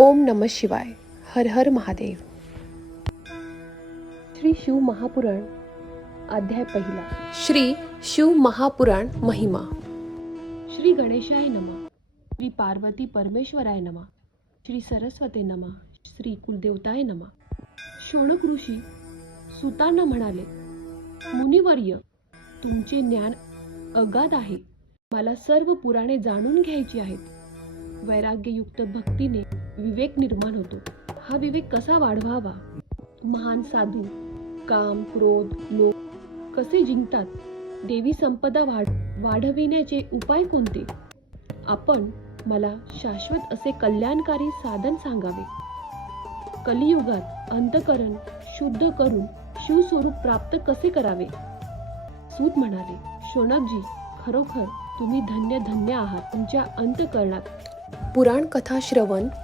ओम नमः शिवाय. हर हर महादेव. श्री शिव महापुराण अध्याय पहिला. श्री शिव महापुराण महिमा. श्री गणेशाय नमः. श्री पार्वती परमेश्वराय नमः. श्री सरस्वती नमः. श्री कुलदेवताय नमः. शौनक ऋषी सुतांना म्हणाले, मुनिवर्य, तुमचे ज्ञान अगाध आहे. मला सर्व पुराणे जाणून घ्यायची आहेत. वैराग्ययुक्त भक्तीने विवेक निर्माण होतो. हा विवेक कसा वाढवावा? महान साधू काम, क्रोध, लोभ कसे जिंकतात? देवी संपदा वाढविण्याचे उपाय कोणते? आपण मला शाश्वत असे कल्याणकारी साधन सांगावे. कलियुगात अंतःकरण शुद्ध करून शिवस्वरूप प्राप्त कसे करावे? सूत म्हणाले, शौनकजी, खरोखर तुम्ही धन्य धन्य आहात. तुमच्या अंतःकरणात पुराण कथा श्रवण